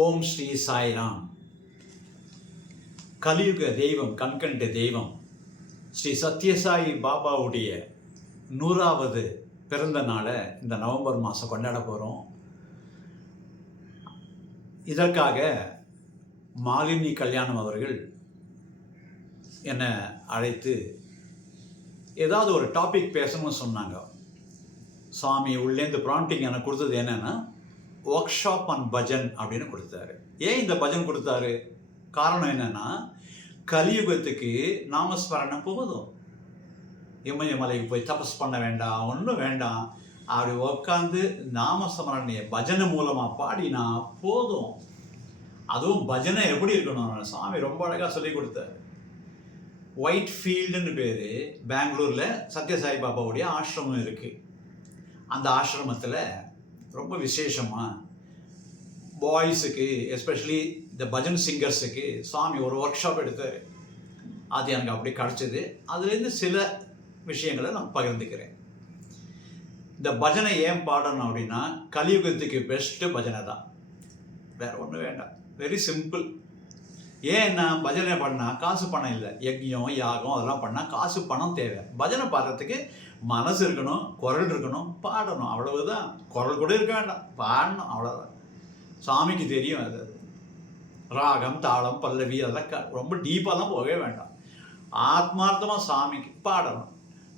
ஓம் ஸ்ரீ சாய்ராம். கலியுக தெய்வம், கண்கண்ட தெய்வம் ஸ்ரீ சத்யசாயி பாபாவுடைய 100வது பிறந்த நாளை இந்த நவம்பர் மாதம் கொண்டாட போகிறோம். இதற்காக மாலினி கல்யாணம் அவர்கள் என்னை அழைத்து ஏதாவது ஒரு டாபிக் பேசணும்னு சொன்னாங்க. சாமி உள்ளேந்து ப்ராம்ப்டிங் எனக்கு கொடுத்தது என்னென்னா ஒர்க் ஷாப் ஆன் பஜன் அப்படின்னு கொடுத்தாரு. ஏன் இந்த பஜன் கொடுத்தாரு? காரணம் என்னென்னா, கலியுகத்துக்கு நாமஸ்மரணம் போதும். இமயமலைக்கு போய் தபஸ் பண்ண வேண்டாம், ஒன்றும் வேண்டாம். அப்படி உட்காந்து நாமஸ்மரணைய பஜனை மூலமாக பாடினா போதும். அதுவும் பஜனை எப்படி இருக்கணும், சாமி ரொம்ப அழகாக சொல்லி கொடுத்தாரு. ஒயிட் ஃபீல்டுன்னு பேர், பெங்களூரில் சத்யசாய் பாபாவுடைய ஆசிரமம் இருக்குது. அந்த ஆசிரமத்தில் ரொம்ப விசேஷமாக பாய்ஸுக்கு, எஸ்பெஷலி இந்த பஜன் சிங்கர்ஸுக்கு சாமி ஒரு ஒர்க் ஷாப் எடுத்தார். அது எனக்கு அப்படி கிடச்சிது. அதுலேருந்து சில விஷயங்களை நான் பகிர்ந்துக்கிறேன். இந்த பஜனை ஏன் பாடணும் அப்படின்னா, கலியுகத்துக்கு பெஸ்ட்டு பஜனை தான், வேறு ஒன்றும் வேண்டாம். Very simple. ஏன்னா பஜனை பண்ணால் காசு பணம் இல்லை. யஜ்யம் யாகம் அதெல்லாம் பண்ணால் காசு பணம் தேவை. பஜனை பாடுறதுக்கு மனசு இருக்கணும், குரல் இருக்கணும், பாடணும், அவ்வளவுதான். குரல் கூட இருக்க வேண்டாம், பாடணும், அவ்வளோதான். சாமிக்கு தெரியும் அது. ராகம், தாளம், பல்லவி அதெல்லாம் ரொம்ப டீப்பாலாம் போகவே வேண்டாம். ஆத்மார்த்தமாக சாமிக்கு பாடணும்.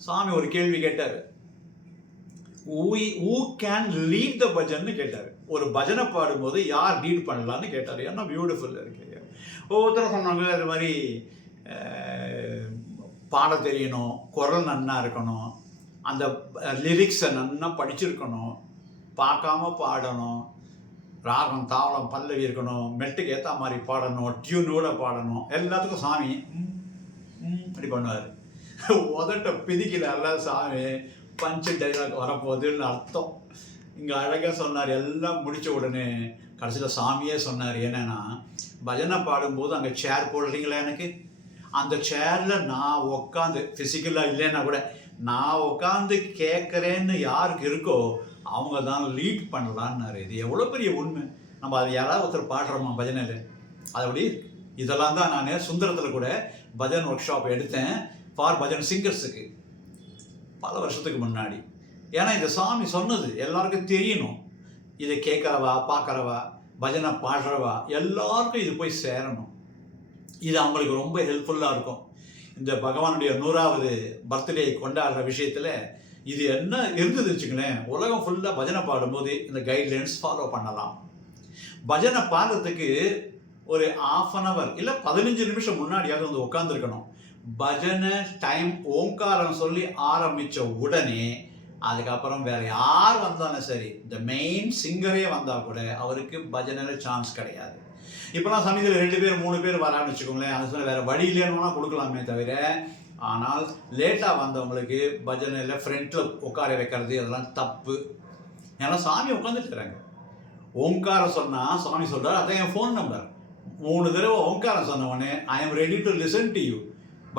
சாமி ஒரு கேள்வி கேட்டார், who can lead the பஜன்னு கேட்டார். ஒரு பஜனை பாடும்போது யார் லீட் பண்ணலான்னு கேட்டார். ஏன்னா பியூட்டிஃபுல் இருக்கு. ஒவ்வொருத்தரும் சொன்னாங்க அது மாதிரி பாட தெரியணும், குரல் நன்னா இருக்கணும், அந்த லிரிக்ஸை நன்னா படிச்சிருக்கணும், பார்க்காம பாடணும், ராகம் தாளம் பல்லவி இருக்கணும், மெட்டுக்கு ஏற்ற மாதிரி பாடணும், டியூனோட பாடணும். எல்லாத்துக்கும் சாமி அப்படி பண்ணுவார். உதட்ட பிதிக்கல அல்ல சாமி, பஞ்சு டைலாக் வரப்போகுதுன்னு அர்த்தம். இங்கே அழகாக சொன்னார். எல்லாம் முடித்த உடனே கடைசியில் சாமியே சொன்னார். என்னென்னா, பஜனை பாடும்போது அங்கே சேர் போடுறீங்களா, எனக்கு அந்த சேரில் நான் உட்காந்து, ஃபிசிக்கலாக இல்லைன்னா கூட நான் உட்காந்து கேட்குறேன்னு யாருக்கு இருக்கோ அவங்க தான் லீட் பண்ணலான்னாரு. இது எவ்வளோ பெரிய உண்மை. நம்ம அது யாராவது ஒருத்தர் பாடுறோமா பஜனையில்? அதபடி இதெல்லாம் தான் நான் சுந்தரத்தில் கூட பஜன் ஒர்க் ஷாப் எடுத்தேன் ஃபார் பஜன் சிங்கர்ஸுக்கு பல வருஷத்துக்கு முன்னாடி. ஏன்னா இந்த சாமி சொன்னது எல்லாருக்கும் தெரியணும். இதை கேட்குறவா, பார்க்குறவா, பஜனை பாடுறவா எல்லாருக்கும் இது போய் சேரணும். இது அவங்களுக்கு ரொம்ப ஹெல்ப்ஃபுல்லாக இருக்கும். இந்த பகவானுடைய 100வது பர்த்டே கொண்டாடுற விஷயத்தில் இது என்ன இருந்தது வச்சுங்களேன். உலகம் ஃபுல்லாக பஜனை பாடும்போது இந்த கைட்லைன்ஸ் ஃபாலோ பண்ணலாம். பஜனை பாடுறதுக்கு ஒரு 1/2 hour இல்லை 15 நிமிஷம் முன்னாடியாவது வந்து உட்காந்துருக்கணும். பஜனை டைம் ஓங்காரம் சொல்லி ஆரம்பித்த உடனே அதுக்கப்புறம் வேறு யார் வந்தாலும் சரி, இந்த மெயின் சிங்கரே வந்தால் கூட அவருக்கு பஜனையில் சான்ஸ் கிடையாது. இப்போலாம் சமயத்தில் 2 பேர் 3 பேர் வரான்னு வச்சுக்கோங்களேன். அது சொல்ல வேறு வழி இல்லைன்னா கொடுக்கலாமே தவிர, ஆனால் லேட்டாக வந்தவங்களுக்கு பஜனையில் ஃப்ரண்ட்டில் உட்கார வைக்கிறது அதெல்லாம் தப்பு. ஏன்னா சாமி உட்காந்துட்டுறாங்க. ஓங்காரம் சொன்னால் சாமி சொல்கிறார், அதான் என் ஃபோன் நம்பர். 3 தடவை ஓங்காரம் சொன்ன உடனே I am ready to listen to you,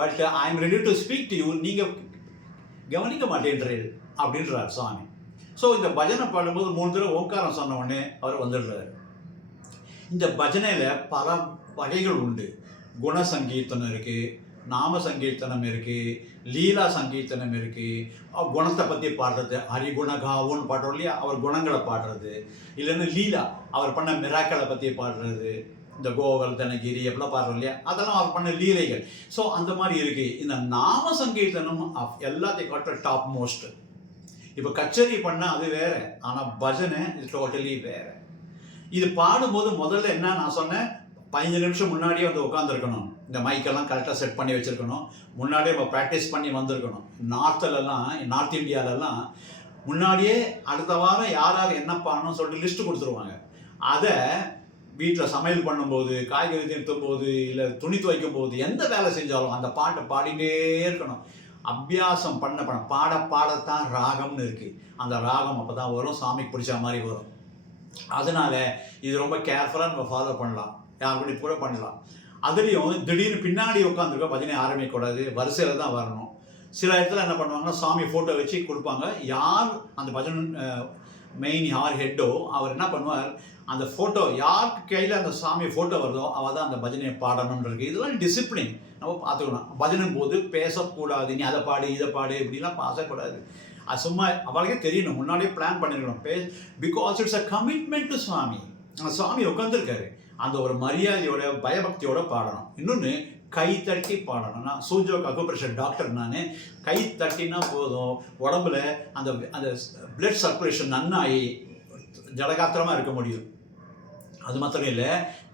but I am ready to speak to you, நீங்கள் கவனிக்க மாட்டேன்றீர்கள் அப்படின்றார் சாமி. ஸோ இந்த பஜனை பாடும்போது 3 தடவை ஓங்காரம் சொன்ன உடனே அவர் வந்துடுறாரு. இந்த பஜனையில் பல வகைகள் உண்டு. குண சங்கீர்த்தனம் இருக்குது, நாம சங்கீர்த்தனம் இருக்குது, லீலா சங்கீர்த்தனம் இருக்குது. குணத்தை பற்றி பாடுறது, ஹரிகுணகாவுன்னு பாடுறோம் இல்லையா, அவர் குணங்களை பாடுறது. இல்லைன்னா லீலா, அவர் பண்ண மிராக்களை பற்றி பாடுறது. இந்த கோவர்தனகிரி எப்படிலாம் பாடுறோம் இல்லையா, அதெல்லாம் அவர் பண்ண லீலைகள். ஸோ அந்த மாதிரி இருக்குது. இந்த நாம சங்கீர்த்தனம் எல்லாத்தையும் காட்ட டாப் மோஸ்ட். இப்போ கச்சேரி பண்ணால் அது வேறு, ஆனால் பஜனை இது டோட்டலி வேறு. இது பாடும்போது முதல்ல என்ன நான் சொன்னேன், 15 நிமிஷம் முன்னாடியே வந்து உட்காந்துருக்கணும். இந்த மைக்கெல்லாம் கரெக்டாக செட் பண்ணி வச்சுருக்கணும். முன்னாடியே நம்ம ப்ராக்டிஸ் பண்ணி வந்திருக்கணும். நார்த் இந்தியாவிலலாம் முன்னாடியே அடுத்த வாரம் யார் என்ன பாடணும்னு சொல்லிட்டு லிஸ்ட்டு கொடுத்துருவாங்க. அதை வீட்டில் சமையல் பண்ணும்போது, காய்கறி திருத்தும் போது, இல்லை துணி துவைக்கும் போது, எந்த வேலை செஞ்சாலும் அந்த பாட்டை பாடிட்டே இருக்கணும். அபியாசம் பண்ண பாடத்தான் ராகம்னு இருக்குது. அந்த ராகம் அப்போ தான் வரும், சாமிக்கு பிடிச்ச மாதிரி வரும். அதனால் இது ரொம்ப கேர்ஃபுல்லாக நம்ம ஃபாலோ பண்ணலாம். யாருக்கூட கூட பண்ணலாம். அதுலேயும் திடீர்னு பின்னாடி உட்காந்துருக்கோம், பஜனை ஆரம்பிக்கக்கூடாது, வரிசையில் தான் வரணும். சில இடத்துல என்ன பண்ணுவாங்கன்னா, சாமி ஃபோட்டோ வச்சு கொடுப்பாங்க. யார் அந்த பஜன் மெயின் யார் ஹெட்டோ அவர் என்ன பண்ணுவார், அந்த ஃபோட்டோ யாருக்கு கையில் அந்த சாமி ஃபோட்டோ வருதோ அவள் தான் அந்த பஜனையை பாடணுன்றது. இதெல்லாம் டிசிப்ளின் நம்ம பார்த்துக்கணும். பஜனை போது பேசக்கூடாது, நீ அதை பாடு இதை பாடு இப்படிலாம் பேசக்கூடாது. அது சும்மா அவளுக்கே தெரியணும், முன்னாடியே பிளான் பண்ணிருக்கணும். Because it's a commitment to swami. அந்த சுவாமி உட்காந்துருக்காரு, அந்த ஒரு மரியாதையோட பயபக்தியோட பாடணும். இன்னொன்று கை தட்டி பாடணும். நான் சூஜோக் அக்குப்ரெஷர் டாக்டர். நான் கை தட்டினா போதும், உடம்புல அந்த அந்த பிளட் சர்க்குலேஷன் நன்னாகி ஜலகாத்திரமாக இருக்க முடியும். அது மாத்திரம் இல்லை,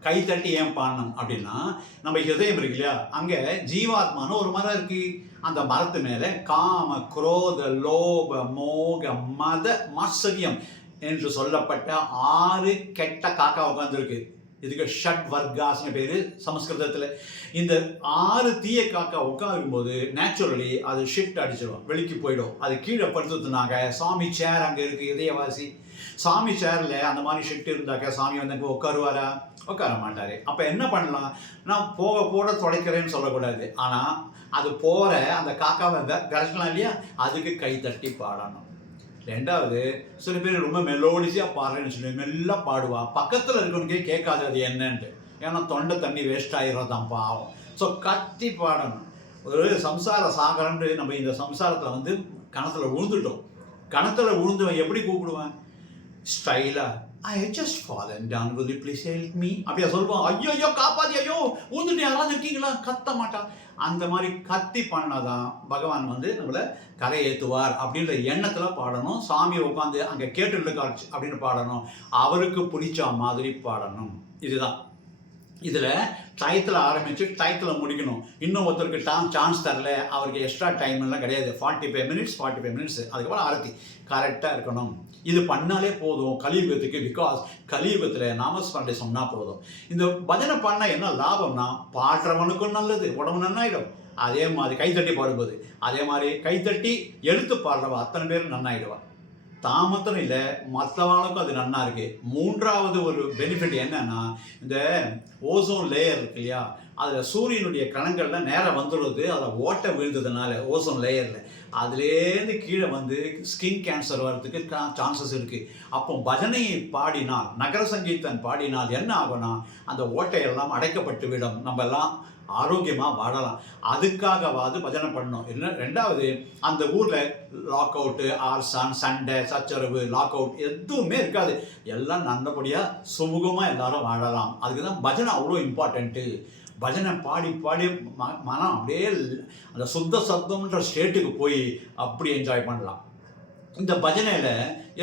கை தட்டி ஏன் பாடணும் அப்படின்னா, நம்ம ஹிருதயம் இருக்கு இல்லையா, அங்கே ஜீவாத்மான்னு ஒரு மரம் இருக்கு. அந்த மரத்து மேலே காம குரோத லோப மோக மத மாத்சரியம் என்று சொல்லப்பட்ட 6 கெட்ட காக்கா உட்காந்துருக்கு. இதுக்கு ஷட் வர்காஸ்னு பேர் சமஸ்கிருதத்தில். இந்த 6 தீய காக்கா உட்காரும்போது நேச்சுரலி அது ஷிஃப்ட் அடிச்சிடும், வெளிக்கு போயிடும். அது கீழே படுத்துனாங்க. சாமி சேர் அங்கே இருக்குது, இதயவாசி. சாமி சேரில் அந்த மாதிரி ஷிஃப்ட் இருந்தாக்க சாமி வந்து அங்கே உட்காருவாரா? உட்கார மாட்டார். அப்போ என்ன பண்ணலாம்? நான் போக போட தொலைக்கிறேன்னு சொல்லக்கூடாது. ஆனால் அது போகிற அந்த காக்காவை கரைச்சிக்கலாம் இல்லையா, அதுக்கு கை தட்டி பாடணும். ரெண்டாவது, சில பேர் ரொம்ப மெலோடிஸியாக பாடுறேன்னு சொல்லி மெல்ல பாடுவா, பக்கத்தில் இருக்கவனுக்கே கேட்காது அது என்னன்ட்டு. ஏன்னா தொண்டை தண்ணி வேஸ்ட் ஆகிடுறதான் பாவம். ஸோ கத்தி பாடணும். ஒரு சம்சார சாகரன்ட்டு நம்ம இந்த சம்சாரத்தில் வந்து கணத்தில் விழுந்துட்டோம். கணத்தில் விழுந்துவன் எப்படி கூப்பிடுவேன்? ஸ்டைலாக I just fallen down, will you please help me அப்படியா சொல்லுவான். ஐயோ காப்பாதி, ஐயோ ஊந்துட்டு யாராவது இருக்கீங்களா? கத்த மாட்டான். அந்த மாதிரி கத்தி பண்ணாதான் பகவான் வந்து நம்மளை கரை ஏற்றுவார் அப்படின்ற எண்ணத்தில் பாடணும். சாமியை உட்காந்து அங்கே கேட்டு காட்சி அப்படின்னு பாடணும். அவருக்கு பிடிச்ச மாதிரி பாடணும். இதுதான். இதில் டயத்தில் ஆரம்பித்து டயத்தில் முடிக்கணும். இன்னும் ஒருத்தருக்கு சான்ஸ் தரல, அவருக்கு எக்ஸ்ட்ரா டைம் எல்லாம் கிடையாது. 45 மினிட்ஸ் அதுக்கப்புறம் ஆரத்தி கரெக்டாக இருக்கணும். இது பண்ணாலே போதும் கலியுகத்துக்கு. பிகாஸ் கலியுகத்தில் நாமஸ்மரணை சொன்னால் போதும். இந்த பஜனை பண்ணால் என்ன லாபம்னா, பாடுறவனுக்கும் நல்லது, உடம்பு நன்னாயிடும். அதே மாதிரி கைத்தட்டி பாடும்போது, அதே மாதிரி கைத்தட்டி எழுத்து பாடுறவா அத்தனை பேரும் நன்னாயிடுவா. தாமத்தம் இல்லை, மற்றவங்களுக்கும் அது நன்னா இருக்கு. மூன்றாவது ஒரு பெனிஃபிட் என்னன்னா, இந்த ஓசோன் லேயர் இருக்கு இல்லையா, அதில் சூரியனுடைய கணங்கள்லாம் நேரம் வந்துடுறது. அதில் ஓட்டை விழுந்ததுனால ஓசோன் லேயரில் அதுலேருந்து கீழே வந்து ஸ்கின் கேன்சர் வர்றதுக்கு சான்சஸ் இருக்குது. அப்போ பஜனையை பாடினால், நகர சங்கீதன் பாடினால் என்ன ஆகும்னா, அந்த ஓட்டையெல்லாம் அடைக்கப்பட்டு விடும். நம்ம எல்லாம் ஆரோக்கியமாக வாழலாம். அதுக்காகவாது பஜனை பண்ணணும். இல்லை ரெண்டாவது, அந்த ஊரில் லாக் அவுட்டு, ஆர்சான், சண்டை, சச்சரவு, லாக் அவுட் எதுவுமே இருக்காது. எல்லாம் நல்லபடியாக சுமூகமாக எல்லாரும் வாழலாம். அதுக்கு தான் பஜனை அவ்வளோ இம்பார்ட்டண்ட்டு. பஜனை பாடி பாடி மனம் அப்படியே அந்த சுத்த சத்தம்ன்ற ஸ்டேட்டுக்கு போய் அப்படி என்ஜாய் பண்ணலாம். இந்த பஜனையில்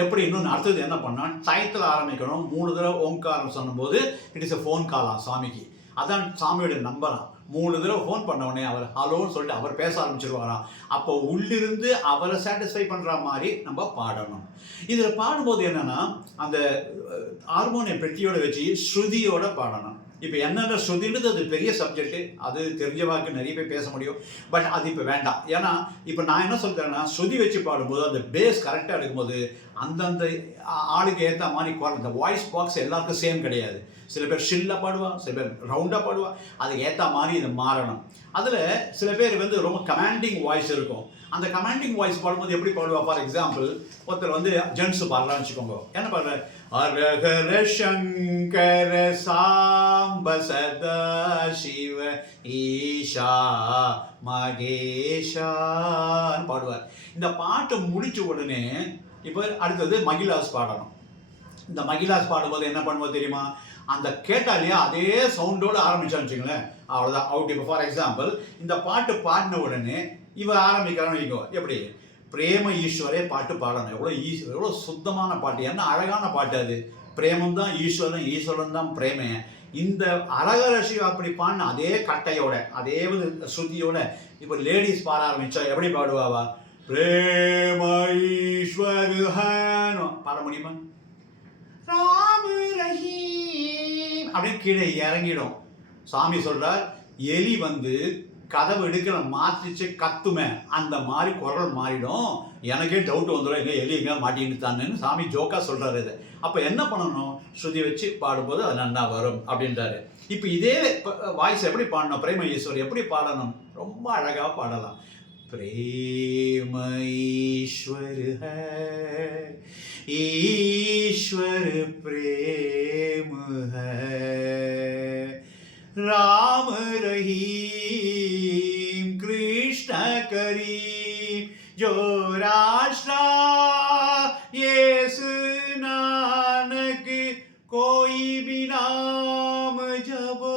எப்படி இன்னொன்று அடுத்தது என்ன பண்ணால், டயத்தில் ஆரம்பிக்கணும். 3 தடவை ஓங்காரம் சொன்னும்போது இட் இஸ் எ ஃபோன் காலாம் சாமிக்கு. அதான் சாமியோட நம்பரான். 3 தடவை ஃபோன் பண்ண உடனே அவர் ஹலோன்னு சொல்லிட்டு அவர் பேச ஆரம்பிச்சிருவாராம். அப்போ உள்ளிருந்து அவரை சாட்டிஸ்ஃபை பண்ணுற மாதிரி நம்ம பாடணும். இதில் பாடும்போது என்னென்னா, அந்த ஹார்மோனிய பெட்டியோட வச்சு ஸ்ருதியோட பாடணும். இப்போ என்னென்ன ஸ்ருதின்றது அது பெரிய சப்ஜெக்ட்டு, அது தெரிஞ்சவாக்கு நிறைய பேர் பேச முடியும். பட் அது இப்போ வேண்டாம். ஏன்னா இப்போ நான் என்ன சொல்கிறேன்னா, ஸ்ருதி வச்சு பாடும்போது அந்த பேஸ் கரெக்டாக எடுக்கும்போது அந்தந்த ஆளுக்கு ஏற்ற மாதிரி இந்த வாய்ஸ் பாக்ஸ் எல்லாருக்கும் சேம் கிடையாது. சில பேர் ஷில்லாக பாடுவா, சில பேர் ரவுண்டாக பாடுவா. அதுக்கு ஏற்ற மாதிரி இது மாறணும். அதில் சில பேர் வந்து ரொம்ப கமாண்டிங் வாய்ஸ் இருக்கும். அந்த கமாண்டிங் வாய்ஸ் பாடும்போது எப்படி பாடுவா? ஃபார் எக்ஸாம்பிள், ஒருத்தர் வந்து ஜென்ஸ் பாடலான்னு வச்சுக்கோங்க. என்ன பாடுற? ஹரஹர சங்கர சாம்ப சதா சிவ ஈஷா மகேஷான்னு பாடுவார். இந்த பாட்டை முடிச்ச உடனே இப்போ அடுத்தது மகிழாஸ் பாடணும். இந்த மகிழாஸ் பாடும்போது என்ன பண்ணுவோம் தெரியுமா? அந்த கேட்டாலையா அதே சவுண்டோடு ஆரம்பிச்சான்னு வச்சுங்களேன், அவ்வளோதான் அவுட். இப்போ ஃபார் எக்ஸாம்பிள், இந்த பாட்டு பாடின உடனே இவர் ஆரம்பிக்கிறான்னு வைக்கோ. எப்படி? பிரேம ஈஸ்வரே பாட்டு பாடணும். எவ்வளோ சுத்தமான பாட்டு, என்ன அழகான பாட்டு அது. பிரேமம் தான் ஈஸ்வரன், ஈஸ்வரன் தான் பிரேமே. இந்த அரகரசி அப்படி பாடின அதே கட்டையோட, அதே ஸ்ருதியோட இப்போ லேடிஸ் பாட ஆரம்பிச்சா எப்படி பாடுவாவா? பிரேம ஈஸ்வரன் பாட முடியுமா? ராம ரஹீம் அப்படின்னு கீழே இறங்கிடும். சாமி சொல்றார், எலி வந்து கதவு எடுக்கல மாற்றிச்சு கத்துமே, அந்த மாதிரி குரல் மாறிடும். எனக்கே டவுட் வந்துடும், எங்கே எலி எங்கே மாட்டின்னு சாமி ஜோக்கா சொல்றாரு இது. அப்போ என்ன பண்ணணும்? ஸ்ருதி வச்சு பாடும்போது அது நல்லா வரும் அப்படின்றாரு. இப்போ இதே வாய்ஸ் எப்படி பாடணும்? பிரேம ஈஸ்வர் எப்படி பாடணும்? ரொம்ப அழகாக பாடலாம். பிரேம ஈஸ்வர் ईश्वर प्रेम है। राम रहीम कृष्ण करीम जो राष्ट्र येसु नानक कोई भी नाम जपो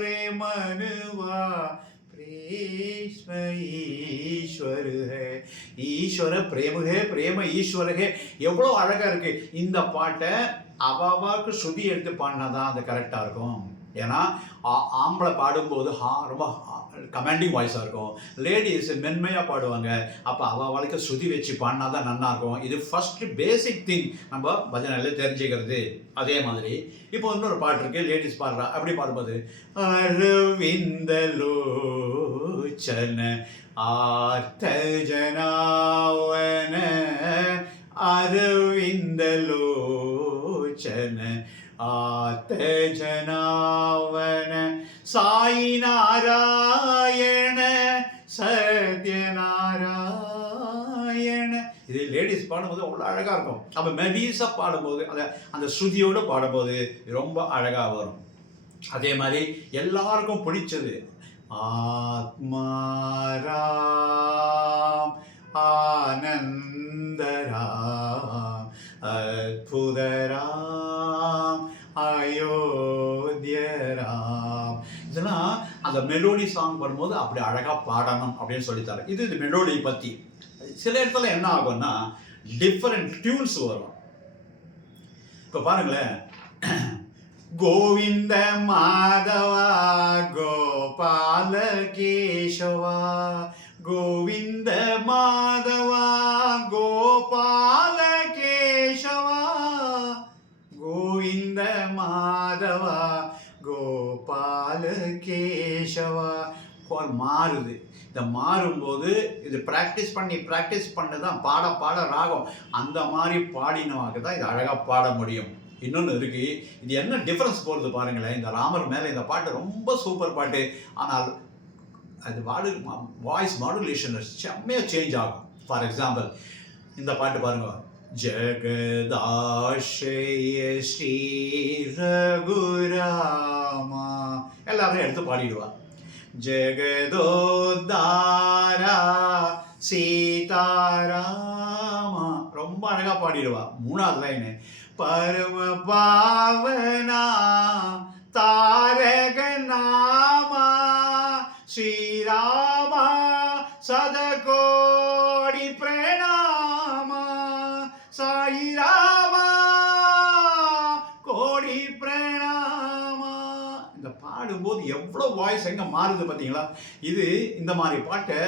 रे मनवा प्रेम ईश्वर है। ஈஸ்வர பிரேமகே பிரேம ஈஸ்வரகே. எவ்வளோ அழகா இருக்கு இந்த பாட்டை. அவாவுக்கு ஸ்ருதி எடுத்து பாடினா தான் அது கரெக்டாக இருக்கும். ஏன்னா ஆம்பளை பாடும்போது ரொம்ப கமாண்டிங் வாய்ஸாக இருக்கும், லேடிஸ் மென்மையாக பாடுவாங்க. அப்போ அவளுக்கு ஸ்ருதி வச்சு பாடினா தான் நல்லா இருக்கும். இது ஃபர்ஸ்ட் பேசிக் திங் நம்ம பஜனையில் தெரிஞ்சுக்கிறது. அதே மாதிரி இப்போ இன்னொரு பாட்டு இருக்கு, லேடிஸ் பாடுறா. அப்படி பாடும்போது அரவிந்தலோச்சன ஆர்த்த ஜனாவன அரவிந்தலோச்சன ஆர்த்த ஜனாவன சாய் நாராயண சத்யநாராயண. இது லேடிஸ் பாடும்போது அவ்வளோ அழகாக இருக்கும். அப்போ மெலீஸாக பாடும்போது அந்த ஸ்ருதியோடு பாடும்போது ரொம்ப அழகாக வரும். அதே மாதிரி எல்லாருக்கும் பிடிச்சது ஆத்மாராம் ஆனந்தராம் அற்புதராம் அயோத்தியராம். இதெல்லாம் அந்த மெலோடி சாங் பண்ணும்போது அப்படி அழகாக பாடணும் அப்படின்னு சொல்லித்தாரு. இது மெலோடி பற்றி. சில இடத்துல என்ன ஆகும்னா டிஃப்ரெண்ட் டியூன்ஸ் வரும். இப்போ பாருங்களேன், கோவிந்த மாதவா கோபால கேசவா கோவிந்த மாதவா கோபால கேசவா கோவிந்த மாதவா கோபால கேசவா. மாறுது. இந்த மாறும்போது இது ப்ராக்டிஸ் பண்ணி தான் பாட பாட ராகம் அந்த மாதிரி பாடினவாக தான் இது அழகாக பாட முடியும். இன்னொன்று இருக்குது, இது என்ன டிஃப்ரென்ஸ் போகிறது பாருங்களேன். இந்த ராமர் மேலே இந்த பாட்டு ரொம்ப சூப்பர் பாட்டு. ஆனால் அது வாய்ஸ் மாடுலேஷன் செம்மையாக சேஞ்ச் ஆகும். ஃபார் எக்ஸாம்பிள் இந்த பாட்டு பாருங்க, ஜெகதாஸ்ரய ஸ்ரீ ரகுராமா. எல்லாரும் எடுத்து பாடிடுவா. ஜெகதோத்தாரா சீதாராமா. ரொம்ப அழகாக பாடிடுவா. மூணாவது லைனு பரம பாவனா தாரக நாமா ஸ்ரீராமா சதகோடி பிரணாமா சாயிராமா கோடி பிரணாமா. இந்த பாடும்போது எவ்வளோ வாய்ஸ் எங்கே மாறுது பார்த்தீங்களா? இது இந்த மாதிரி பாட்டை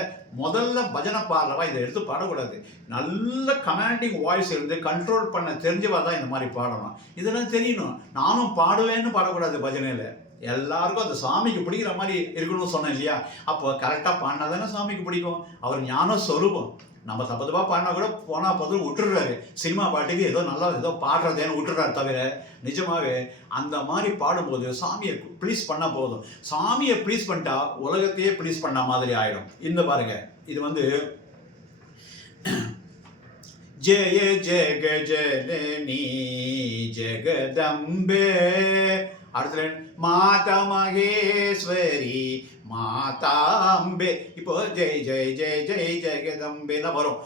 முதல்ல பஜனை பாடுறவா இதை எடுத்து பாடக்கூடாது. நல்ல கமாண்டிங் வாய்ஸ் இருந்து கண்ட்ரோல் பண்ண தெரிஞ்சவா தான் இந்த மாதிரி பாடணும். இதெல்லாம் தெரியணும். நானும் பாடுவேன்னு பாடக்கூடாது பஜனையில். எல்லாருக்கும் அந்த சாமிக்கு பிடிக்கிற மாதிரி இருக்கணும்னு சொன்னேன் இல்லையா? அப்போ கரெக்டாக பாடினா தானே சாமிக்கு பிடிக்கும். அவர் ஞான சொரூபம். நம்ம தப்பு தப்பாக பாடினா கூட போனால் போதும் விட்டுடுறாரு. சினிமா பாட்டுக்கு ஏதோ பாடுறதேன்னு விட்டுறாரு. தவிர நிஜமாவே அந்த மாதிரி பாடும்போது சாமியை ப்ளீஸ் பண்ணால் போதும். சாமியை ப்ளீஸ் பண்ணிட்டா உலகத்தையே ப்ளீஸ் பண்ண மாதிரி ஆயிடும். இந்த பாருங்க, இது ஜெய ஜெக ஜனனி ஜெகதம்பே. அடுத்த மாதா மகேஸ்வரி மாதாம்பே. இப்போ ஜெய் ஜெய் ஜெய் ஜெய் ஜெகதம்பேலாம் வரும்.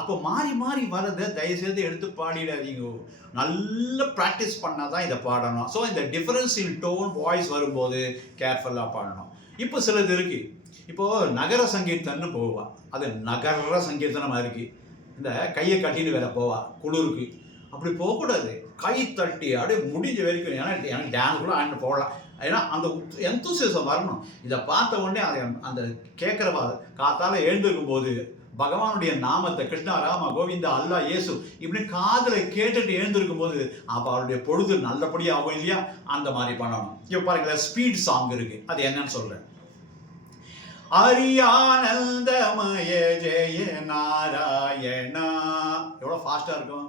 அப்போ மாறி வரதை தயவுசெய்து எடுத்து பாடிடாதீங்க. நல்ல ப்ராக்டிஸ் பண்ணால் தான் இதை பாடணும். ஸோ இந்த டிஃபரன்ஸ் இன் டோன் வாய்ஸ் வரும்போது கேர்ஃபுல்லாக பாடணும். இப்போ சிலது இருக்கு. இப்போது நகர சங்கீர்த்தன்னு போவா. அது நகர சங்கீர்த்தனமாக இருக்குது. இந்த கையை கட்டின்னு வேற போவா குளிருக்கு. அப்படி போகக்கூடாது. கை தட்டி அப்படியே முடிஞ்ச வரைக்கும். ஏன்னா எனக்கு டான்ஸ் கூட ஆண்டு போகலாம். ஏன்னா அந்த எந்தூசியசம் வரணும். இதை பார்த்த உடனே அந்த கேட்குறவா காத்தால எழுந்திருக்கும் போது பகவானுடைய நாமத்தை கிருஷ்ணா ராமா கோவிந்தா அல்லா இயேசு இப்படி காதில் கேட்டுட்டு எழுந்திருக்கும் போது அப்போ அவருடைய பொழுது நல்லபடியாக ஆகும் இல்லையா? அந்த மாதிரி பண்ணணும். இப்போ பாருங்களேன், ஸ்பீட் சாங் இருக்கு. அது என்னன்னு சொல்றேன். அரியானந்தமய ஜெய நாராயணா. எவ்வளோ ஃபாஸ்ட்டாக இருக்கும்.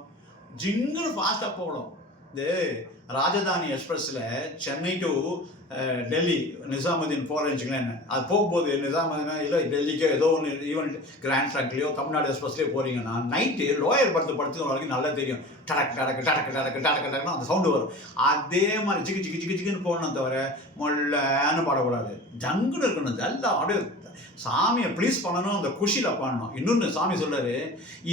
ஜிங்குன்னு ஃபாஸ்ட்டாக போகணும். இது ராஜதானி எக்ஸ்பிரஸில் சென்னை டு டெல்லி நிசாமுதீன் போகிறேன்னு வச்சுங்களேன். அது போகும்போது நிசாமுதீனா இல்லை டெல்லிக்கோ ஏதோ ஒன்று ஈவன் கிராண்ட் ட்ரங்க்லேயோ தமிழ்நாடு எக்ஸ்பிரஸ்லேயோ போகிறீங்கன்னா நைட்டு லோயர் படுத்து வரைக்கும் நல்லா தெரியும். டடக்கு டடக்கு டடக்கு டடக்கு டடக்கு டக்குன்னு அந்த சவுண்டு வரும். அதே மாதிரி சிக்கு சிக்கு சிக்கு சிக்குன்னு போகணும் தவிர மொல்லன்னு பாடக்கூடாது. ஜங்குன்னு இருக்கணும். எல்லாம் அப்படியே சாமியை ப்ளீஸ் பண்ணணும், அந்த குஷியில் பாடணும். இன்னொன்று சாமி சொல்றாரு,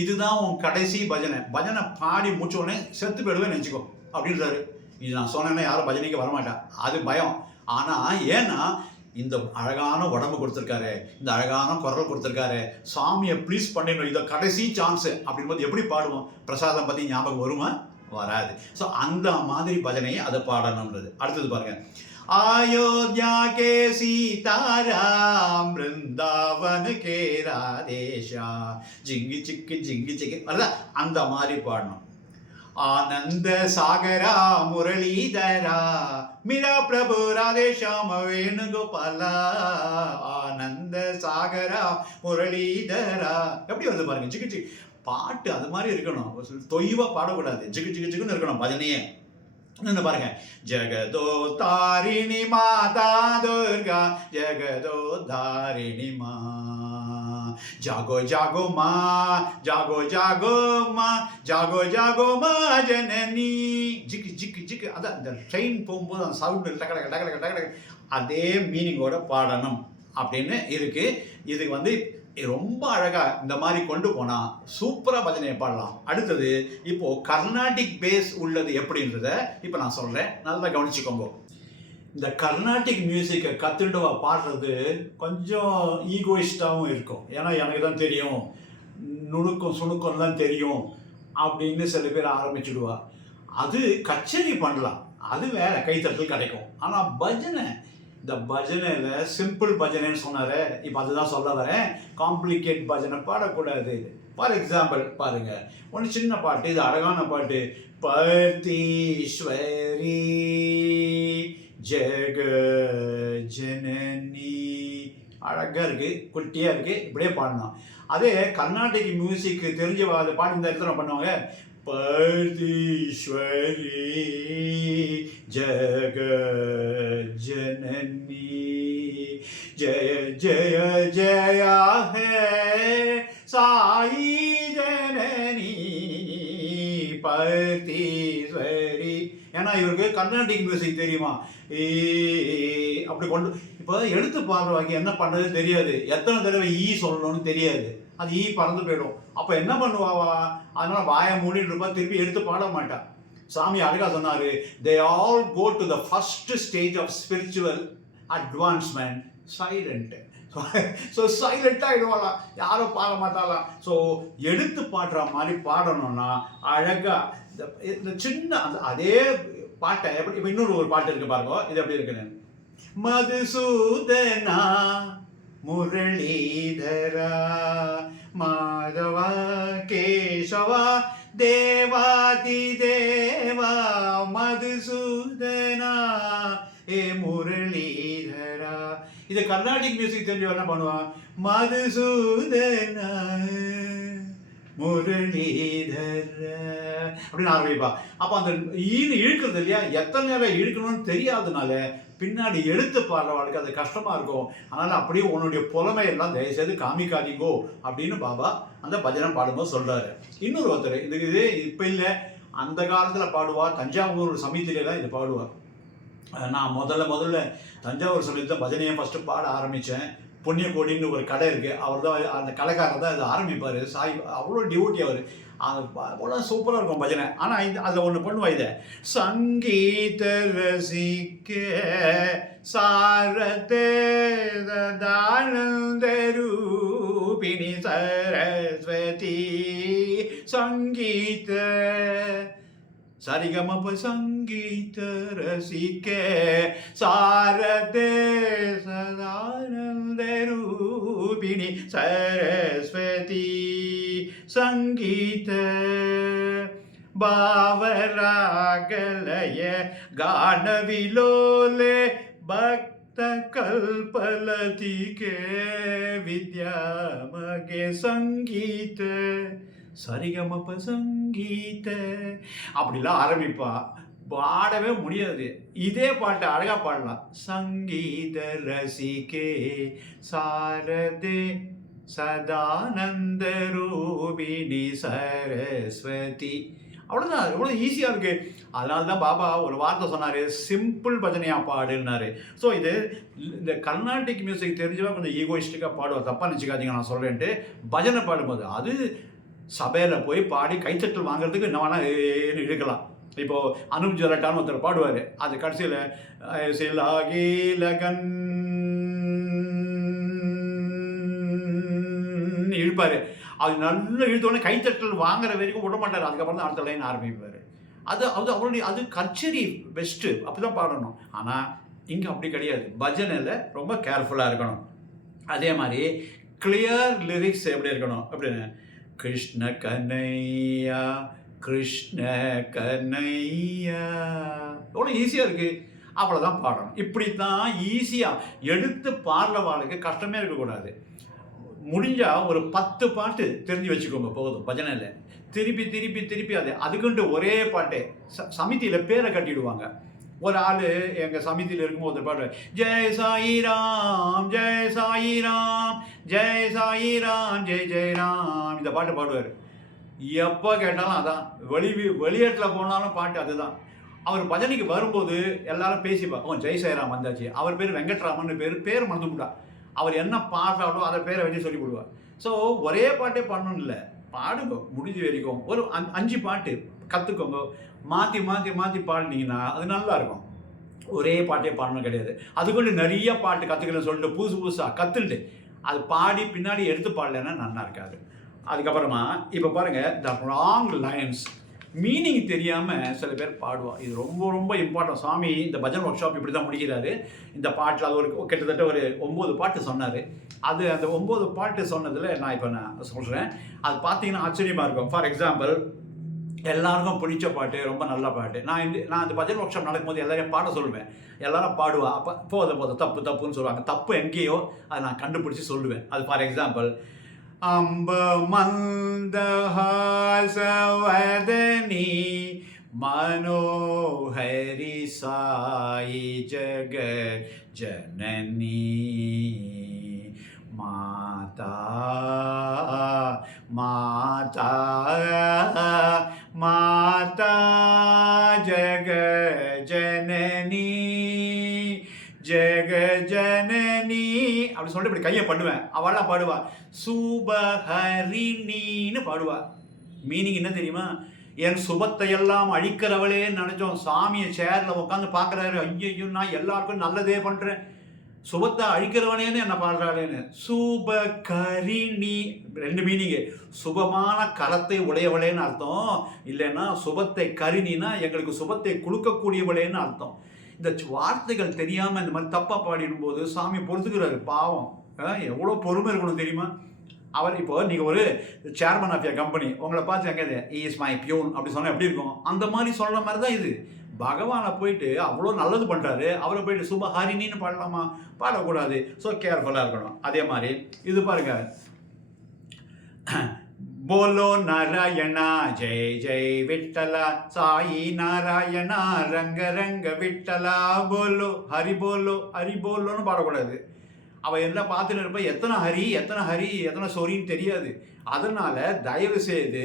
இதுதான் உன் கடைசி பஜனை பாடி முடிச்ச உடனே செத்து போயிடுவேன் நினச்சிக்கோ அப்படின்றாரு. இது நான் சொன்னேன்னா யாரும் பஜனைக்கு வரமாட்டேன், அது பயம். ஆனால் ஏன்னா இந்த அழகான உடம்பு கொடுத்துருக்காரு, இந்த அழகான குரல் கொடுத்துருக்காரு, சாமியை ப்ளீஸ் பண்ணிடணும், இதை கடைசி சான்ஸு அப்படின்போது எப்படி பாடுவோம்? பிரசாதம் பற்றி ஞாபகம் வருமா? வராது. ஸோ அந்த மாதிரி பஜனையை அதை பாடணுன்றது. அடுத்தது பாருங்க, अयोध्या के सीताराम वृंदावन के राधेशा जिंगी चिक्की வருதா? அந்த மாதிரி பாடணும். आनंद सागरा मुरलीधरा मेरा प्रभु राधे श्याम वेणुगोपाला आनंद सागरा मुरलीधरा எப்படி வருது பாருங்க. ஜிக்கு ஜிக்கு பாட்டு அது மாதிரி இருக்கணும், தொய்வா பாடக்கூடாது. ஜிக்கு ஜிக்கு ஜிக்குன்னு இருக்கணும் பஜனையே. இன்னொன்று பாருங்க, ஜெகதோ தாரிணி மாதா துர்கா ஜெகதோ தாரிணி மா जागो जागो माँ जागो जागो माँ जागो जागो माँ जननी ஜிக்கு ஜிக்கு ஜிக்கு. அதான் இந்த ட்ரெயின் போகும்போது அந்த சவுண்டு டக டக டக டக டக அதே மீனிங்கோட பாடணும் அப்படின்னு இருக்கு. இதுக்கு வந்து ரொம்ப அழகா இந்த மாதிரி கொண்டு போனா சூப்பரா பஜனையை பாடலாம். அடுத்தது இப்போ கர்நாடிக் பேஸ் உள்ளது எப்படின்றத இப்போ நான் சொல்றேன், நல்லா கவனிச்சுக்கோங்க. இந்த கர்நாடிக் மியூசிக்கை கற்றுட்டு பாடுறது கொஞ்சம் ஈகோயிஸ்டாகவும் இருக்கும். ஏன்னா எனக்கு தான் தெரியும், நுணுக்கம் சுணுக்கம்லாம் தெரியும் அப்படின்னு சில பேர் ஆரம்பிச்சுடுவா. அது கச்சேரி பண்ணலாம், அது வேற கைத்தட்டல் கிடைக்கும். ஆனால் பஜனை, இந்த பஜனையில் சிம்பிள் பஜனைன்னு சொன்னார், இப்போ அதுதான் சொல்ல வரேன். காம்ப்ளிகேட் பஜனை பாடக்கூடாது. ஃபார் எக்ஸாம்பிள் பாருங்க, ஒன்று சின்ன பாட்டு, இது அழகான பாட்டு, பர்தீஸ்வரி ஜெக ஜனனி, அழகாக இருக்குது, குட்டியாக இருக்குது, இப்படியே பாடணும். அதே கர்நாடிக் மியூசிக் தெரிஞ்ச அதை பாடி இந்த இடத்துல பண்ணுவாங்க, பர்தீஸ்வரி ஜெக ஜனனி ஜய ஜய ஜயா ஹே சாயி ஜனனி பர்தீஸ்வரி. ஏன்னா இவருக்கு கர்நாடிக் மியூசிக் தெரியுமா, அப்படி கொண்டு இப்போ எடுத்து பாடுறவாங்க என்ன பண்ணுறது தெரியாது, எத்தனை தடவை ஈ சொல்லணும்னு தெரியாது, அது ஈ பறந்து போயிடும். அப்போ என்ன பண்ணுவாவா, அதனால வாயை மூடிட்டு இருப்பா, திருப்பி எடுத்து பாட மாட்டா. சாமி அழகா சொன்னாரு, they all go to the first stage of spiritual advancement, silent. So சைலண்டாக ஆகிடுவாளாம், யாரும் பாட மாட்டாளாம். ஸோ எடுத்து பாடுற மாதிரி பாடணும்னா அழகாக இந்த சின்ன அதே பாட்டை எப்படி. இப்போ இன்னொரு ஒரு பாட்டு இருக்கு பாருங்க, இது எப்படி இருக்குன்னு, மதுசூதனா முரளிதரா மாதவா கேசவா தேவாதி தேவா மதுசூதனா ஏ முரளிதரா. இது கர்நாடிக் மியூசிக் தெரிஞ்சு என்ன பண்ணுவான், மதுசூதனா முரளிதர அப்படின்னு ஆரம்பிப்பா. அப்போ அந்த ஈன்னு இழுக்கிறது இல்லையா, எத்தனை நேரம் இழுக்கணும்னு தெரியாதனால பின்னாடி எடுத்து பாடுறவாளுக்கு அது கஷ்டமாக இருக்கும். அதனால் அப்படியே உன்னுடைய புலமையெல்லாம் தயவுசெய்து காமிக்காதீங்கோ அப்படின்னு பாபா அந்த பஜனை பாடும்போது சொல்கிறாரு. இன்னொரு ஒருத்தர் இது இப்போ இல்லை, அந்த காலத்தில் பாடுவார், தஞ்சாவூர் சமயத்திலே தான் இது பாடுவார். நான் முதல்ல தஞ்சாவூர் சமயத்தில் தான் பஜனையை ஃபஸ்ட்டு பாட ஆரம்பித்தேன். புண்ணியகோடின்னு ஒரு கடை இருக்குது, அவர் தான் அந்த கடைக்காரர் தான் இது ஆரம்பிப்பார். சாய் அவ்வளோ டியூட்டி அவர், அவ்வளோ சூப்பராக இருக்கும் பஜனை. ஆனால் இது அதில் ஒன்று பண்ணுவா, இதை சங்கீத ரசிக்க சாரதே தானந்த ரூபிணி சரஸ்வதி சங்கீத சரிகமப சங்கீத ரசிக்க சாரதே சதானந்த ரூபிணி சரஸ்வதி சங்கீத பாவராகலய கானவிலோலே பக்த கல்பலதிகே வித்யாமகே சங்கீத சரிகமப சங்கீத அப்படிலாம் ஆரம்பிப்பா. பாடவே முடியாது. இதே பாட்டு அழகா பாடலாம். சங்கீத ரசிகே சாரதே சதானந்த ரூபிணி சரஸ்வதி. அவ்வளோதான். எவ்வளோ ஈஸியாக இருக்குது. அதனால தான் பாபா ஒரு வார்த்தை சொன்னார், சிம்பிள் பஜனையாக பாடுன்னாரு. ஸோ இது இந்த கர்நாடிக் மியூசிக் தெரிஞ்சவா கொஞ்சம் ஈகோயிஸ்டிக்காக பாடுவார், தப்பாக நினச்சிக்காதீங்க நான் சொல்கிறேன்ட்டு. பஜனை பாடும்போது அது சபையில் போய் பாடி கைத்தட்டல் வாங்குறதுக்கு என்ன வேணால் இழுக்கலாம். இப்போது அனுப் ஜலட்டான்னு ஒருத்தர் பாடுவார், அது கடைசியில் சிலாகீலகன் இழுப்பார். அது நல்லா இழுத்தோடனே கைத்தட்டல் வாங்குற வரைக்கும் விட மாட்டார். அதுக்கப்புறம் தான் அடுத்த லைன் ஆரம்பிப்பார். அது அது அவருடைய அது கச்சேரி பெஸ்ட்டு, அப்படி தான் பாடணும். ஆனால் இங்கே அப்படி கிடையாது. பஜனையில் ரொம்ப கேர்ஃபுல்லாக இருக்கணும். அதே மாதிரி கிளியர் லிரிக்ஸ் எப்படி இருக்கணும் அப்படின்னு, கிருஷ்ண கனையா கிருஷ்ண கனையா, எவ்வளோ ஈஸியாக இருக்குது. அவ்வளோதான் பாடணும். இப்படி தான் ஈஸியாக எடுத்து பாடுறவாளுக்கு கஷ்டமே இருக்கக்கூடாது. முடிஞ்சால் ஒரு 10 பாட்டு தெரிஞ்சு வச்சுக்கோங்க போதும். பஜனையில் திருப்பி திருப்பி திருப்பி அதுக்குன்ட்டு ஒரே பாட்டே சமிதியில் பேரை கட்டிடுவாங்க. ஒரு ஆள் எங்கள் சமிதியில் இருக்கும்போது ஒரு பாட்டு, ஜெய் சாயிராம் ஜெய் சாயிராம் ஜெய் சாயிராம் ஜெய் ஜெயராம், இந்த பாட்டு பாடுவார். எப்போ கேட்டாலும் அதான். வெளியேட்டில் போனாலும் பாட்டு அதுதான். அவர் பஜனைக்கு வரும்போது எல்லாரும் பேசிப்பா, ஜெய் சாயிராம் வந்தாச்சு. அவர் பேர் வெங்கட்ராமன் பேர் மறந்துவிட்டா. அவர் என்ன பாடுறாரோ அதை பேரை வச்சு சொல்லி கொடுவார். ஸோ ஒரே பாட்டே பண்ணணும் இல்லை, பாடுங்க முடிஞ்ச வரைக்கும். ஒரு 5 பாட்டு கற்றுக்கோங்க. மாற்றி மாற்றி மாற்றி பாடினீங்கன்னா அது நல்லாயிருக்கும். ஒரே பாட்டே பாடணும் கிடையாது. அதுக்குண்டு நிறைய பாட்டு கற்றுக்கணும்னு சொல்லிட்டு புதுசு புதுசாக கற்றுக்கிட்டு அது பாடி பின்னாடி எடுத்து பாடலைன்னா நல்லா இருக்காது. அதுக்கப்புறமா இப்போ பாருங்கள், த ராங் லைன்ஸ் மீனிங் தெரியாமல் சில பேர் பாடுவாள். இது ரொம்ப ரொம்ப இம்பார்ட்டன்ட். சுவாமி இந்த பஜன் ஒர்க் ஷாப் இப்படி தான் முடிக்கிறாரு. இந்த பாட்டில் அது ஒரு கிட்டத்தட்ட ஒரு 9 பாட்டு சொன்னார். அது அந்த 9 பாட்டு சொன்னதில் நான் சொல்கிறேன். அது பார்த்தீங்கன்னா ஆச்சரியமாக இருக்கும். ஃபார் எக்ஸாம்பிள், எல்லாருக்கும் பிடிச்ச பாட்டு, ரொம்ப நல்ல பாட்டு. நான் இந்த பஜன் ஒர்க் ஷாப் நடக்கும்போது எல்லாரையும் பாட சொல்லுவேன். எல்லாரும் பாடுவா. அப்போ போத தப்புன்னு சொல்லுவாங்க. தப்பு எங்கேயோ அதை நான் கண்டுபிடிச்சி சொல்லுவேன். அது ஃபார் எக்ஸாம்பிள், அம்ப மந்தஹாசவதனி மனோஹரி சாயி ஜகத் ஜனனி மாதா மாதா மாதா ஜகத் ஜனனி ஜெகஜனனி அப்படி சொல்லிட்டு இப்படி கையை பண்ணுவேன். அவள்லாம் பாடுவா சுபஹரிணின்னு பாடுவா. மீனிங் என்ன தெரியுமா? என் சுபத்தை எல்லாம் அழிக்கிறவளேன்னு நினைச்சோம். சாமியை சேர்ல உட்காந்து பார்க்குறாரு. ஐயோ, நான் எல்லாருக்கும் நல்லதே பண்ணுறேன், சுபத்தை அழிக்கிறவனேன்னு என்ன பாடுறாளேன்னு. சுபகரிணி 2 மீனிங்கு. சுபமான கரத்தை உடையவளேன்னு அர்த்தம். இல்லைன்னா சுபத்தை கரிணினா எங்களுக்கு சுபத்தை கொடுக்கக்கூடியவளேன்னு அர்த்தம். இந்த வார்த்தைகள் தெரியாமல் இந்த மாதிரி தப்பாக பாடிடும்போது சாமி பொறுத்துக்கிறாரு. பாவம், எவ்வளோ பொறுமை இருக்கணும் தெரியுமா? அவர் இப்போ நீங்கள் ஒரு சேர்மன் ஆஃப் எ கம்பெனி, உங்களை பார்த்து எங்கே இஸ் மை பியூன் அப்படி சொன்னால் எப்படி இருக்கும்? அந்த மாதிரி சொல்கிற மாதிரி தான் இது. பகவானை போயிட்டு அவ்வளோ நல்லது பண்ணுறாரு, அவரை போயிட்டு சுபஹாரிணின்னு பாடலாமா? பாடக்கூடாது. ஸோ கேர்ஃபுல்லாக இருக்கணும். அதே மாதிரி இது பாருங்க, போலோ நாராயணா ஜெய் ஜெய் விட்டலா சாயி நாராயணா ரங்க ரங்க விட்டலா போலோ ஹரி போலோன்னு பாடக்கூடாது. அவள் எல்லாம் பார்த்துட்டு இருப்ப, எத்தனை ஹரி எத்தனை சொரின்னு தெரியாது. அதனால் தயவு செய்து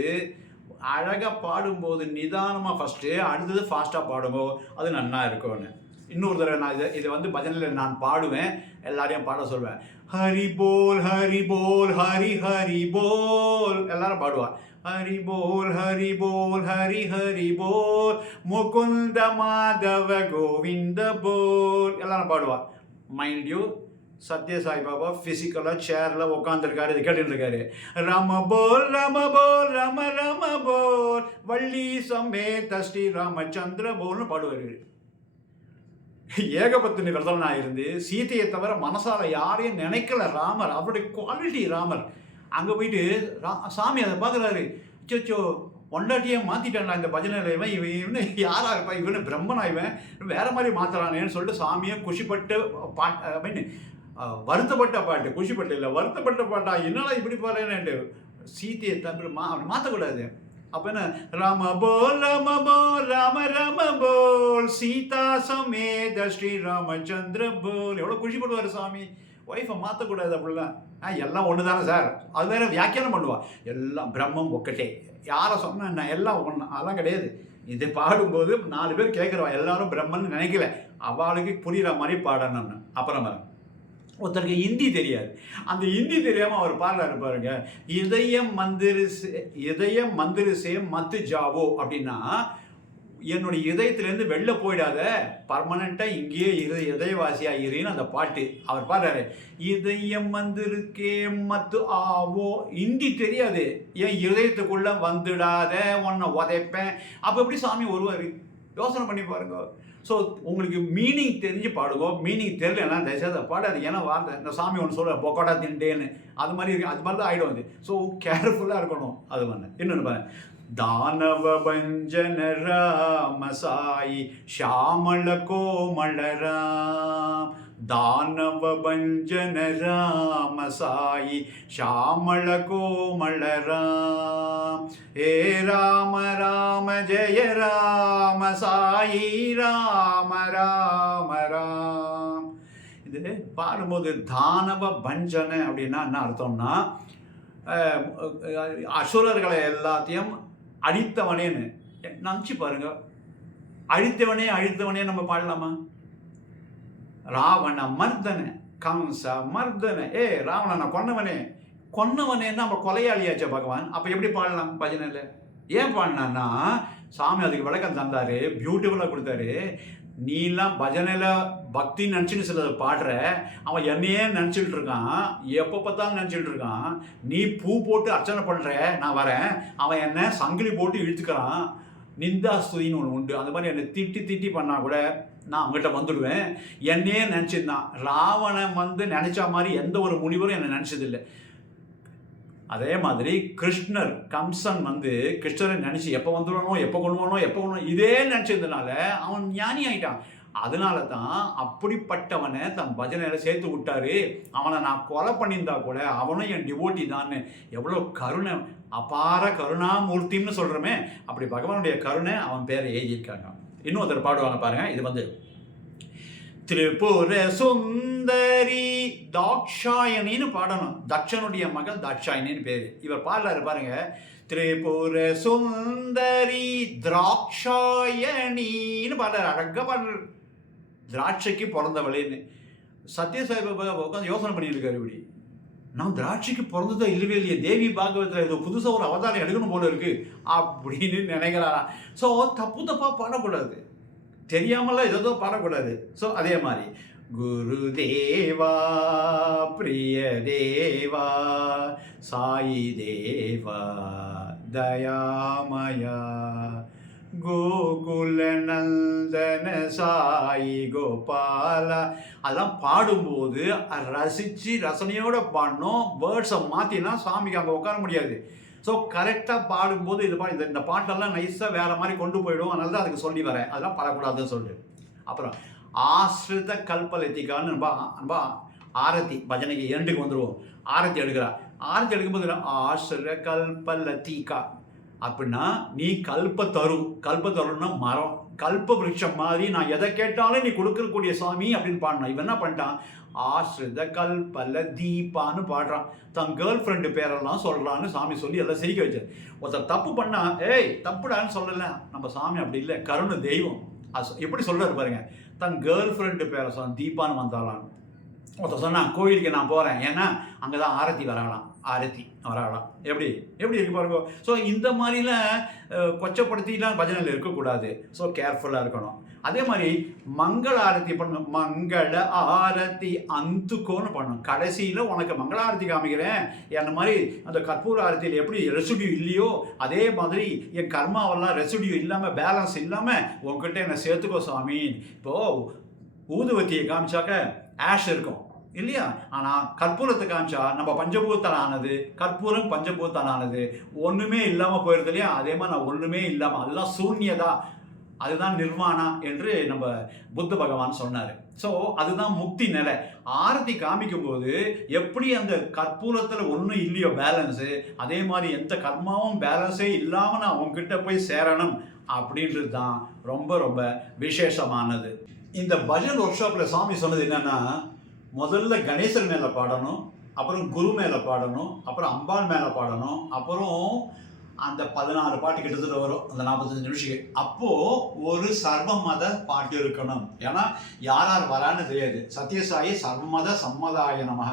அழகாக பாடும்போது நிதானமாக ஃபஸ்ட்டு, அடுத்தது ஃபாஸ்ட்டாக பாடுங்க, அது நல்லா இருக்கும்னு. இன்னொரு தடவை நான் இதை பஜனையில் நான் பாடுவேன், எல்லாரையும் பாட சொல்வேன். ஹரி போல் ஹரி போல் ஹரி ஹரி போல் எல்லாரும் பாடுவா. ஹரி போல் ஹரி போல் ஹரி ஹரி போல் முகுந்த மாதவ கோவிந்த போல் எல்லாரும் பாடுவா. மைண்ட் யூ, சத்ய சாய் பாபா ஃபிசிக்கலாக சேரில் உட்காந்துருக்காரு, இது கேட்டுருக்காரு. ரம போல் ரம போல் வள்ளி சமேத ஸ்ரீ ராமச்சந்திர போல்னு பாடுவார். ஏகபத்தினி விரதனாக இருந்து சீதையை தவிர மனசால யாரையும் நினைக்கல ராமர். அவருடைய குவாலிட்டி ராமர். அங்கே போயிட்டு சாமி அதை பார்க்குறாரு. சோச்சோ பொண்டாட்டியே மாற்றிட்டான்டா இந்த பஜனையில், இவன் யாராக இருப்பா, இவனு பிரம்மனா, இவன் வேற மாதிரி மாற்றுறானேன்னு சொல்லிட்டு சாமியை குஷிப்பட்டு அப்படின்னு வருத்தப்பட்ட பாட்டு. குஷிப்பட்டு இல்லை, வருத்தப்பட்ட பாட்டா, என்னடா இப்படி பாருன்னு சீத்தையை தவிர அப்படி மாற்றக்கூடாது. அப்போ என்ன, ராம போல் ராம ராம போல் சீதா சமேத ஸ்ரீ ராமச்சந்திர போல். எவ்வளோ குஷி பண்ணுவார் சாமி. ஒய்ஃபை மாற்றக்கூடாது அப்படிலாம். எல்லாம் ஒன்று தானே சார், அது வேற வியாக்கியானம் பண்ணுவா. எல்லாம் பிரம்மம் ஒக்கட்டே, யாரை சொன்னா என்ன, எல்லாம் ஒன்று, அதெல்லாம் கிடையாது. இது பாடும்போது 4 பேர் கேட்குறவா எல்லாரும் பிரம்மன் நினைக்கல, அவளுக்கு புரிகிற மாதிரி பாடணும்னு. அப்புறம் ஒருத்தருக்கு ஹிந்தி தெரியாது, அந்த ஹிந்தி தெரியாமல் அவர் பாடுறாரு பாருங்க, இதயம் மந்திரு சே மத்து ஜாவோ அப்படின்னா, என்னுடைய இதயத்திலேருந்து வெளில போயிடாத, பர்மனெண்ட்டாக இங்கேயே இதயவாசியாக இருன்னு அந்த பாட்டு அவர் பாடுறாரு. இதயம் வந்திருக்கே மத்து ஆவோ, ஹிந்தி தெரியாது, என் இதயத்துக்குள்ளே வந்துடாத, உன்னை உதைப்பேன். அப்போ எப்படி சாமி வருவார்? யோசனை பண்ணி பாருங்க. ஸோ உங்களுக்கு மீனிங் தெரிஞ்சு பாடுங்க, மீனிங் தெரியலன்னா தயவுசெய்து பாடாது. ஏன்னா வார்த்தை இந்த சாமி ஒன்று சொல்ல பொக்கோடா தின்டேன்னு அது மாதிரி இருக்கு, அது மாதிரி தான் ஆகிடும் அது. ஸோ கேர்ஃபுல்லாக இருக்கணும். அது ஒன்று. இன்னொன்று பாருங்க, தானவ பஞ்சன ராம சாயி ஷாமள கோமள ராம். தானவ பஞ்சன ராம சாயி ஷாமள கோமள ராம். ஏ ராம ராம ஜெய ராம சாயி ராம ராம ராம். இது பாடும்போது தானவ பஞ்சன அப்படின்னா என்ன அர்த்தம்னா, அசுரர்களை எல்லாத்தையும் அழித்தவனேன்னு நினச்சி பாருங்க. அழித்தவனே நம்ம பாடலாமா? ராவண மர்தன கம்ச மர்தன, ராவணனை கொன்னவனே நம்ம கொலையாளியாச்ச பகவான். அப்போ எப்படி பாடலாம் பஜனையில்? ஏன் பாடினான்னா, சாமி அதுக்கு விளக்கம் தந்தாரு, பியூட்டிஃபுல்லாக கொடுத்தாரு. நீலாம் பஜனையில் பக்தி நினச்சின்னு சில பாடுற, அவன் என்னையே நினச்சிட்டு இருக்கான், எப்போ பார்த்தாலும் நினச்சிட்டு இருக்கான். நீ பூ போட்டு அர்ச்சனை பண்ணுற, நான் வரேன், அவன் என்ன சங்கிலி போட்டு இழுத்துக்கிறான். நிந்தாஸ்துதின்னு ஒன்று உண்டு, அந்த மாதிரி என்னை திட்டி பண்ணால் கூட நான் அவங்ககிட்ட வந்துடுவேன். என்னையே நினச்சிருந்தான். ராவணன் நினச்சா மாதிரி எந்த ஒரு முனிவரும் என்னை நினச்சதில்லை. அதே மாதிரி கிருஷ்ணர் கம்சன் கிருஷ்ணரை நினச்சி எப்போ வந்துடணும், எப்போ கொண்டு இதே நினச்சதுனால அவன் ஞானி ஆகிட்டான். அதனால தான் அப்படிப்பட்டவனை தன் பஜனையில் சேர்த்து விட்டாரு. அவனை நான் கொலை பண்ணியிருந்தா கூட அவனும் என் டிவோட்டி தான். எவ்வளோ கருணை, அபார கருணாமூர்த்தின்னு சொல்கிறோமே, அப்படி பகவானுடைய கருணை அவன் பேரை எழுதியிருக்காங்க. இன்னொருத்தர் பாடுவாங்க பாருங்க. இது திரிபுர சுந்தரி தாக்ஷாயணின்னு பாடணும். தக்ஷனுடைய மகள் தாக்ஷாயணின்னு பேர். இவர் பாடுறாரு பாருங்க, திரிபுர சுந்தரி திராட்சாயணின்னு பாடுறாரு. அழகா பாடுறாரு, திராட்சைக்கு பிறந்தவளேன்னு. சத்யசாய்பாபா உட்காந்து யோசனை பண்ணிட்டு இருக்காரு, இப்படி நான் திராட்சைக்கு பிறந்ததோ இல்லவே இல்லையே, தேவி பாகவத்தில் ஏதோ புதுசாக ஒரு அவதாரம் எடுக்கணும் போல இருக்கு அப்படின்னு நினைக்கிறாரா. ஸோ தப்பாக பாடக்கூடாது, தெரியாமலாம் ஏதோ பாடக்கூடாது. ஸோ அதே மாதிரி குரு தேவா பிரிய தேவா சாயி தேவா தயாமயா கோகுல நந்தன சாயி கோபாலா. அதெல்லாம் பாடும்போது ரசித்து ரசனையோடு பாடணும். வேர்ட்ஸை மாற்றினா சாமிக்கு அங்கே உட்கார முடியாது. ஸோ கரெக்டாக பாடும்போது இந்த பாட்டெல்லாம் நைஸாக வேறு மாதிரி கொண்டு போயிடும். அதனால தான் அதுக்கு சொல்லி வரேன், அதெல்லாம் பாடக்கூடாதுன்னு சொல்லு. அப்புறம் ஆஸ்ரித கல்பலத்திகான்னு நம்ம ஆரத்தி பஜனைக்கு 2க்கு வந்துடுவோம். ஆரத்தி எடுக்கிறா. ஆரத்தி எடுக்கும்போது ஆஸ்ரித கல்பலத்திகா அப்படின்னா, நீ கல்பத்தருன்னா மரம், கல்ப விருட்சம் மாதிரி நான் எதை கேட்டாலும் நீ கொடுக்கக்கூடிய சாமி அப்படின்னு பாடினான். இவன் என்ன பண்ணிட்டான், ஆஸ்ரித கல்பல தீபான்னு பாடுறான். தன் கேர்ள் ஃப்ரெண்டு பேரெல்லாம் சொல்கிறான்னு சாமி சொல்லி எல்லாம் சிரிக்க வச்சார். ஒருத்தர் தப்பு பண்ணா, தப்புடான்னு சொல்லலை, நம்ம சாமி அப்படி இல்லை, கருணை தெய்வம். அது எப்படி சொல்கிறாரு பாருங்க, தன் கேர்ள் ஃப்ரெண்டு பேரை சொன்ன தீபான்னு வந்தாலான்னு. ஒருத்தர் சொன்னான், கோயிலுக்கு நான் போகிறேன், ஏன்னா அங்கே தான் ஆரத்தி வராகலாம் எப்படி இருக்கு பாருங்க. ஸோ இந்த மாதிரிலாம் கொச்சப்படுத்திலாம் பஜனையில் இருக்கக்கூடாது. ஸோ கேர்ஃபுல்லாக இருக்கணும். அதே மாதிரி மங்கள ஆரத்தி பண்ணணும். மங்கள ஆரத்தி அந்துக்கோன்னு பண்ணணும். கடைசியில் உனக்கு மங்கள ஆரத்தி காமிக்கிறேன், என்ன மாதிரி அந்த கற்பூர ஆரத்தியில் எப்படி ரெசிடியூ இல்லையோ அதே மாதிரி என் கர்மாவெல்லாம் ரெசிடியூ இல்லாமல் பேலன்ஸ் இல்லாமல் உங்ககிட்ட என்னை சேர்த்துக்கோ சாமி. இப்போது ஊதுவத்தியை காமிச்சாக்க ஆஷ் இருக்கும் இல்லையா, ஆனால் கற்பூரத்தை காமிச்சா நம்ம பஞ்சபூத்தானது, கற்பூரம் பஞ்சபூத்தானது, ஒன்றுமே இல்லாமல் போயிடுது இல்லையா. அதே மாதிரி நான் ஒன்றுமே இல்லாமல், அதுதான் சூன்யதா. அதுதான் நிர்வாணா என்று நம்ம புத்த பகவான் சொன்னார். ஸோ அதுதான் முக்தி நிலை. ஆரத்தி காமிக்கும் போது எப்படி அந்த கற்பூரத்தில் ஒன்றும் இல்லையோ பேலன்ஸு, அதே மாதிரி எந்த கர்மாவும் பேலன்ஸே இல்லாமல் நான் உங்ககிட்ட போய் சேரணும் அப்படின்றது தான் ரொம்ப ரொம்ப விசேஷமானது. இந்த பஜன் ஒர்க் ஷாப்பில் சாமி சொன்னது என்னன்னா, முதல்ல கணேசர் மேலே பாடணும், அப்புறம் குரு மேலே பாடணும், அப்புறம் அம்பாள் மேலே பாடணும், அப்புறம் அந்த 16 பாட்டு கிட்டத்தட்ட வரும் அந்த 45 நிமிஷம். அப்போது ஒரு சர்வ மத பாட்டு இருக்கணும். ஏன்னா யார் யார் வரான்னு தெரியாது. சத்யசாயி சர்வமத சம்மதாய நமக,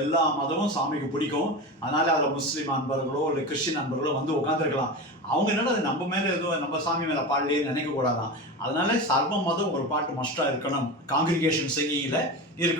எல்லா மதமும் சாமிக்கு பிடிக்கும். அதனால் அதில் முஸ்லீம் அன்பர்களோ இல்லை கிறிஸ்டின் அன்பர்களோ வந்து உட்காந்துருக்கலாம். அவங்க என்னடா அது நம்ம மேலே எதுவும் நம்ம சாமி மேலே பாடலையே நினைக்கக்கூடாதான். அதனால சர்வ மதம் ஒரு பாட்டு மஸ்டாக இருக்கணும், காங்கிரிகேஷன் சிங்கிங்கில் இருக்கணும்.